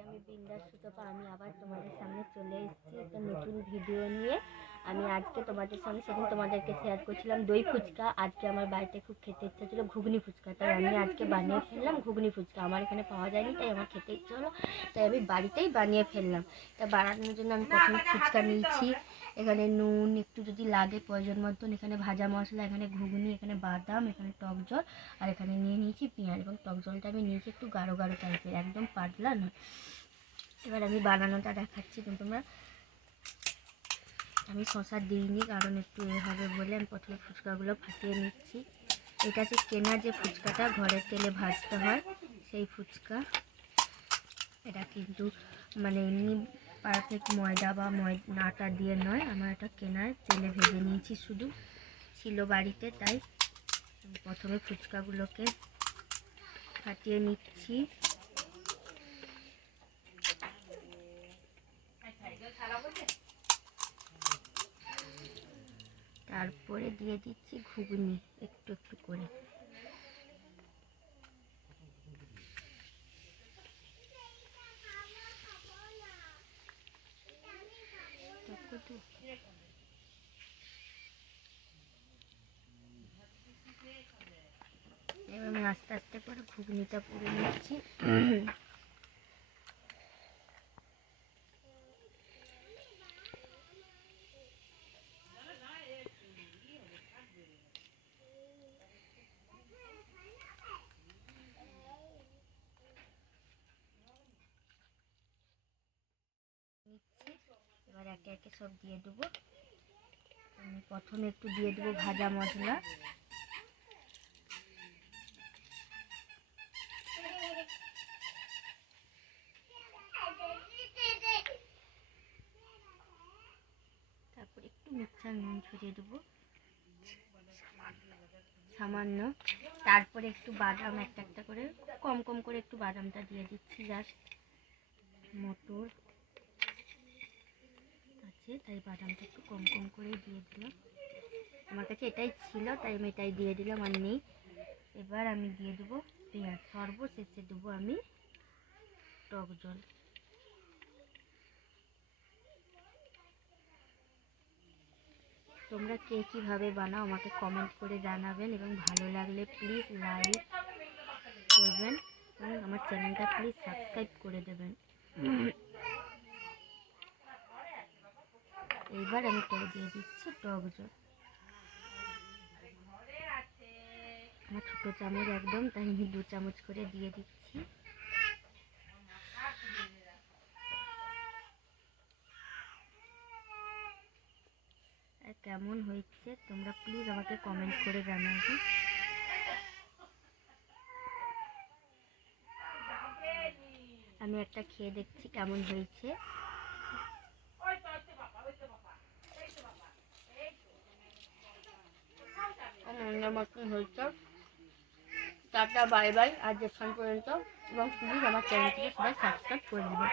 আমি বিন্দাস সুতপা আমি আবার তোমাদের সামনে চলে এসেছি একটা নতুন ভিডিও নিয়ে। আমি আজকে তোমাদের সঙ্গে সেদিন তোমাদেরকে শেয়ার করছিলাম দই ফুচকা। আজকে আমার বাড়িতে খুব খেতে ইচ্ছা ছিল ঘুগনি ফুচকা। তাই আমি আজকে বানিয়ে ফেললাম ঘুগনি ফুচকা। আমার এখানে পাওয়া যায়নি, তাই আমার খেতে ইচ্ছে হলো। তাই আমি বাড়িতেই বানিয়ে ফেললাম। তা বানানোর জন্য আমি প্রথমে ফুচকা নিয়েছি। এখানে নুন একটু যদি লাগে প্রয়োজন মতন, এখানে ভাজা মশলা, এখানে ঘুগনি, এখানে বাদাম, এখানে টক জল, আর এখানে নিয়ে নিয়েছি পেঁয়াজ। এবং টক জলটা আমি নিয়েছি একটু গাঢ় গাঢ় টাইপের একদম পাতলা নয়। এবার আমি বানানোটা দেখাচ্ছি। কিন্তু তোমরা আমি শশা দিইনি, কারণ একটু এ হবে বলে আমি প্রথমে ফুচকাগুলো ফাটিয়ে নিচ্ছি। এটা হচ্ছে কেনা যে ফুচকাটা, ঘরের তেলে ভাজতে হয়, সেই ফুচকা। এটা কিন্তু মানে এমনি পারফেক্ট ময়দা বা ময়দা আটা দিয়ে নয়, আমার এটা কেনার তেলে ভেজে নিয়েছি শুধু। ছিল বাড়িতে, তাই প্রথমে ফুচকাগুলোকে ফাটিয়ে নিচ্ছি। তারপরে দিয়ে দিচ্ছি ঘুগনি, একটু একটু করে। এবার আমি আস্তে আস্তে করে ঘুগনিটা পুড়ে নিচ্ছি। এবার একে একে সব দিয়ে দেবো। আমি প্রথমে একটু দিয়ে দেবো ভাজা মশলা। তারপর একটু মিক্সার নুন ছড়িয়ে দেবো। সামান্য। তারপরে একটু বাদাম একটা একটা করে, কম কম করে একটু বাদামটা দিয়ে দিচ্ছি জাস্ট। মটর। আছে, তাই বাদামটা একটু কম কম করেই দিয়ে দিলাম। আমার কাছে এটাই ছিল, তাই আমি এটাই দিয়ে দিলাম, আর নেই। এবার আমি দিয়ে দেবো পেঁয়াজ, সর্বশেষে দেবো আমি টক জল। তোমরা কে কীভাবে বানাও আমাকে কমেন্ট করে জানাবেন, এবং ভালো লাগলে প্লিজ লাইক করবেন, এবং আমার চ্যানেলটা প্লিজ সাবস্ক্রাইব করে দেবেন। এইবার আমি টক দিয়ে দিচ্ছি টক জল। আমার ছোটো চামচ একদম, তাই আমি দু চামচ করে দিয়ে দিচ্ছি। আর কেমন হয়েছে তোমরা প্লিজ আমাকে কমেন্ট করে জানাবে। আমি একটা খেয়ে দেখছি কেমন হয়েছে। অন্য মতন হয়েছে। টাটা, বাই বাই, আজ এখান পর্যন্ত। এবং প্লিজ আমার চ্যানেলটিকে সবাই সাবস্ক্রাইব করে দেবে।